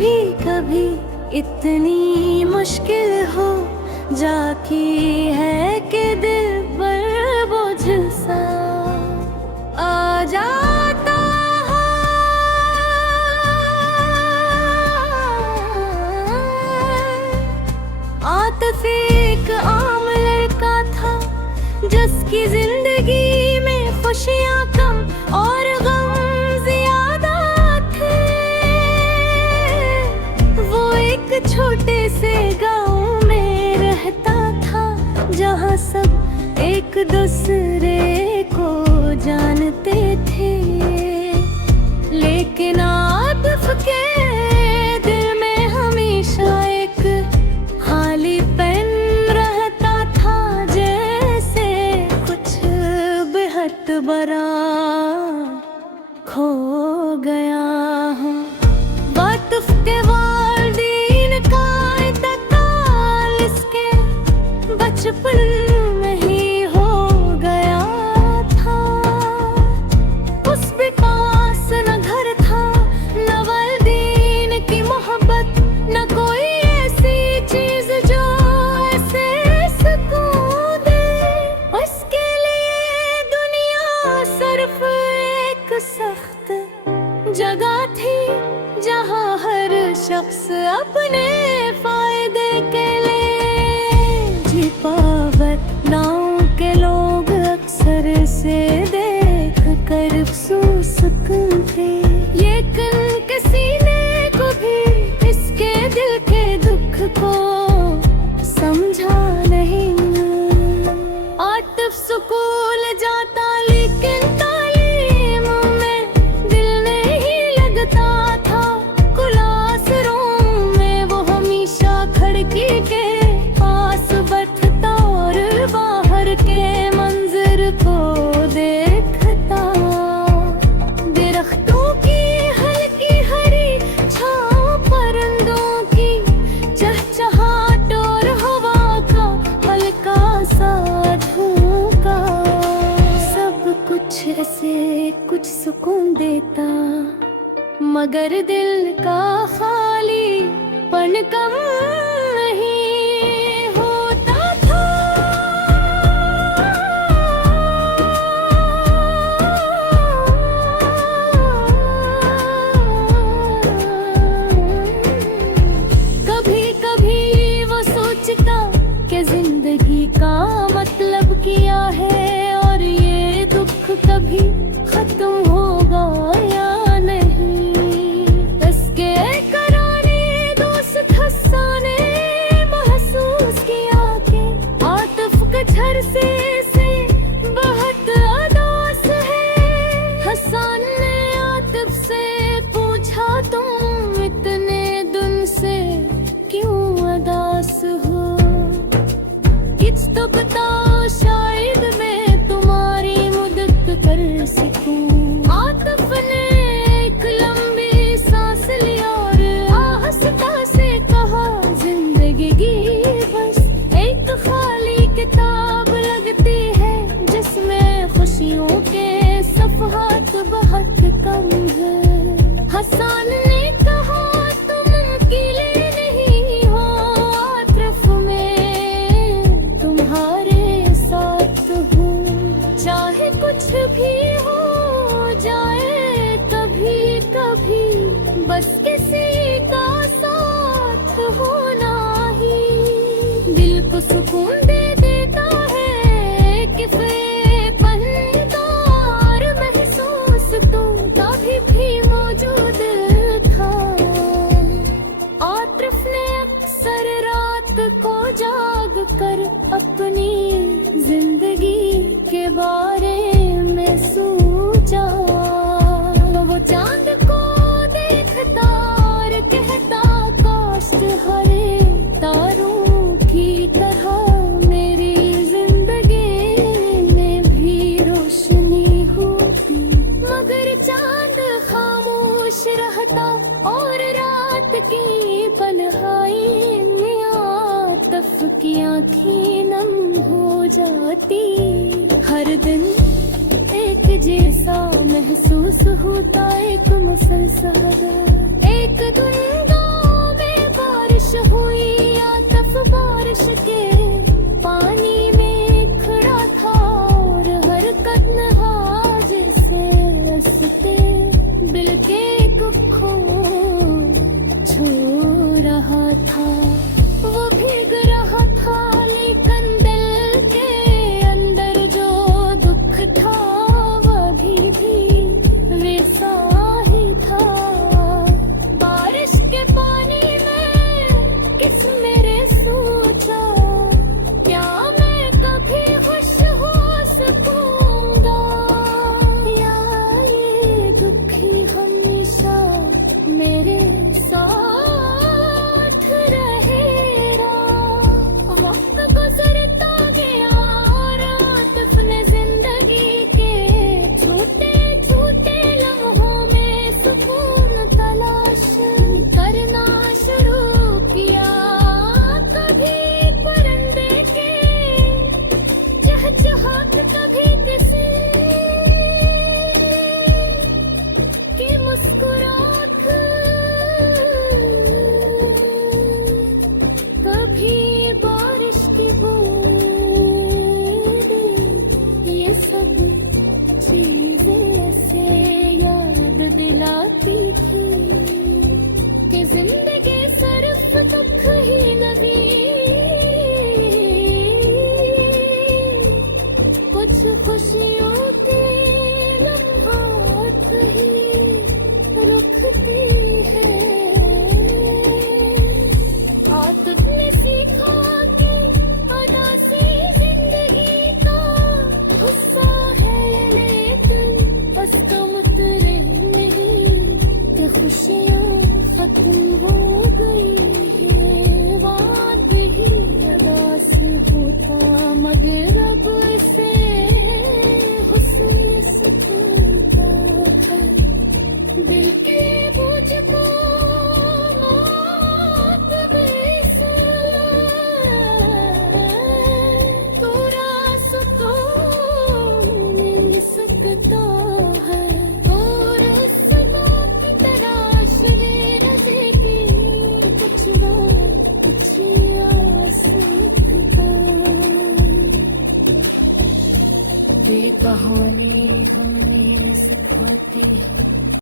भी कभी इतनी मुश्किल हो जाती है कि दिल पर बोझ सा आ जाता है। आतिफ एक आम लड़का था जिसकी जिंदगी में खुशियां कम और गम ज्यादा थे। वो एक छोटे से गांव में रहता था जहां सब एक दूसरे को जानते थे, लेकिन आतिफ के दिल में हमेशा एक खाली पेन रहता था, जैसे कुछ बेहद बड़ा खो गया हो। आतिफ के वालिदैन का इंतकाल इसके बचपन में ही हो गया था। उस पे पास न घर था, न वालिदैन की मोहब्बत, न कोई ऐसी चीज जो ऐसे सुकून दे। उसके लिए दुनिया सिर्फ एक सख्त जगह थी जहां हर शख्स अपने फायदे के लिए छिपावटनाओं के लोग अक्सर से देख कर अफसोस करते, लेकिन किसी ने को भी इसके दिल के दुख को समझा नहीं। आतिफ स्कूल जाता लेकिन तालीम में दिल नहीं लगता था। क्लासरूम में वो हमेशा खिड़की के पास बैठता और बाहर के मंजर को देखता। दरख्तों की हल्की हरी छांव, परिंदों की चहचहाट और हवा का हल्का सा झोंका, सब कुछ ऐसे कुछ सुकून देता, मगर दिल का खालीपन कम नहीं होता था। कभी कभी वो सोचता कि जिंदगी का मतलब क्या है और ये दुख कभी खत्म होगा या नहीं। इसके कराने दोस्त हसन ने महसूस किया कि आतिफ के झरसे से बहुत अदास है। हसन ने आतिफ से पूछा, तुम इतने दिन से क्यों अदास हो? कुछ तो बताओ, शायद मैं तुम्हारी मदद कर सकूं। आतिफ ने एक लंबी सांस ली और आहिस्ता से कहा, जिंदगी की बस एक खाली किताब लगती है जिसमें खुशियों के सफ़हात बहुत कम है। हसन ने कहा, तुम अकेले नहीं हो, आतिफ में तुम्हारे साथ हूँ। चाहे कुछ भी हो जाए कभी कभी, बस किसी का साथ होना ही दिल को सुकून दे देता है। कि फंदार महसूस तो तभी भी मौजूद था। आतिफ ने अक्सर रात को जाग कर अपनी जिंदगी के बारे में सोचा। वो चांद को देखता और कहता, काश हरे तारों की तरह मेरी जिंदगी में भी रोशनी होती। मगर चांद खामोश रहता और रात की पनहाई में आतिफ की आँखें नम हो जाती। हर दिन एक जैसा महसूस होता, एक मुसलसल एक धुन रुकती है। आदत ने सीखा कि अदा से जिंदगी का गुस्सा है, लेकिन बस कम उतरे नहीं कि खुशियाँ खत्म हो गई है। बात भी अदा से होता मगर अब से हुस्न से चलता है। दिल के बोझ को मौत बेसे पूरा सुकून मिल सकता है। और उस सुकून की तलाश में रजे की कुछ बात कुछ सीखता। बेकहानी हमें सिखाती है